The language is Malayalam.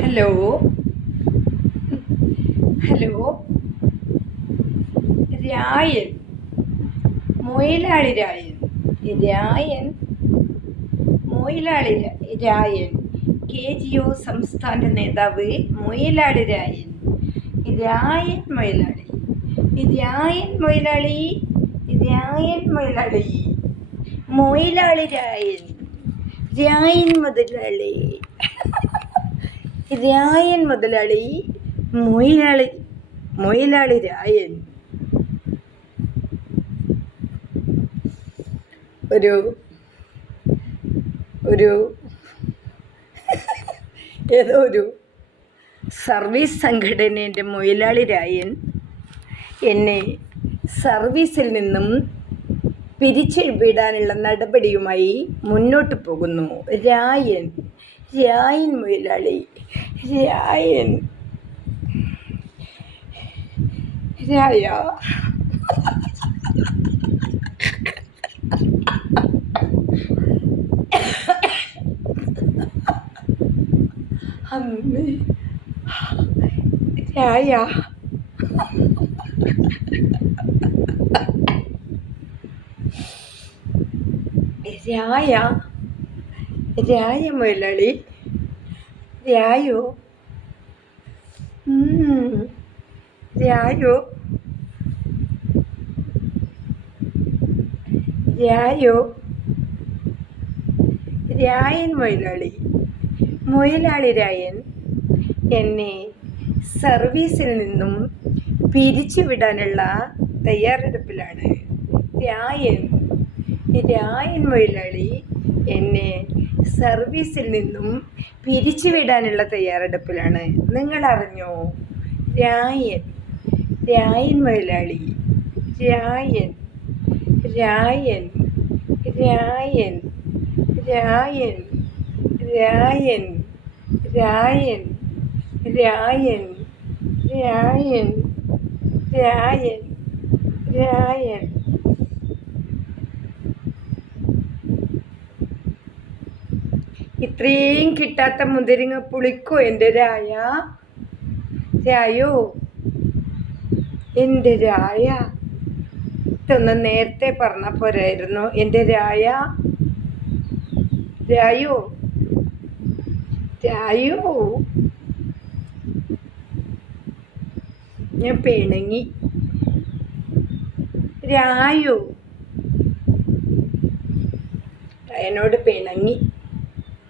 ഹലോ ഹലോ രായൻ മൊയിലാളി രായൻ മൊയിലാളി രായൻ KGO സംസ്ഥാന നേതാവ് മൊയിലാളി രായൻ മൊയിലാളി മൊയിലാളി മൊയിലാളി രായൻ മുതലാളി രായൻ മുതലാളി മൊയിലാളി രായൻ ഏതോ ഒരു സർവീസ് സംഘടനയുടെ മൊയിലാളി രായൻ എന്നെ സർവീസിൽ നിന്നും പിരിച്ചുവിടാനുള്ള നടപടിയുമായി മുന്നോട്ട് പോകുന്നു. രായൻ മൊയിലാളി രായ അമ്മേ രായ മൊയിലാളി രായോ രായൻ മൊയിലാളി രായൻ എന്നെ സർവീസിൽ നിന്നും പിരിച്ചുവിടാനുള്ള തയ്യാറെടുപ്പിലാണ്. രായൻ മൊയിലാളി എന്നെ സർവീസിൽ നിന്നും പിരിച്ചുവിടാനുള്ള തയ്യാറെടുപ്പിലാണ്. നിങ്ങൾ അറിഞ്ഞോ? രായൻ മൊയിലാളി രായൻ ഇത്രയും കിട്ടാത്ത മുന്തിരിങ്ങ പുളിക്കോ എൻ്റെ രായോ എൻ്റെ ഇതൊന്ന് നേരത്തെ പറഞ്ഞ പോരായിരുന്നു. എൻ്റെ രായോ ഞാൻ പിണങ്ങി. രായോട് പിണങ്ങി.